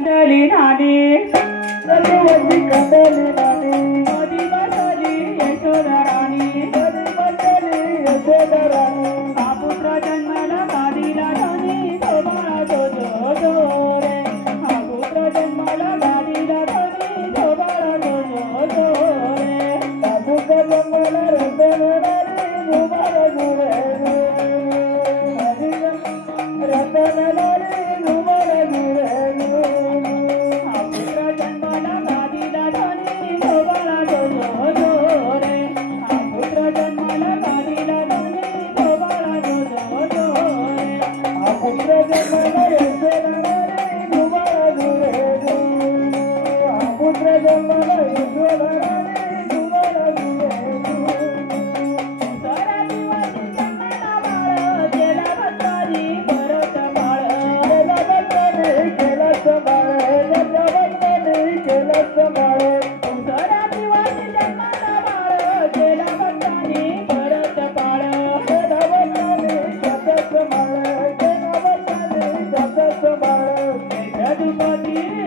कंदली नानी सत्यवती कंदली नानी मधी बसली यशोदा राणी मधी बसली यशोदा राणी हा पुत्र जन्माला गादीला धनी तो बाळा तो जो जो रे हा पुत्र जन्माला गादीला धनी तो बाळा तो जो जो रे हा पुत्र जन्माला रतन रे मुबारा जुरे रतन रे मुबारा जुरे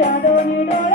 Adoni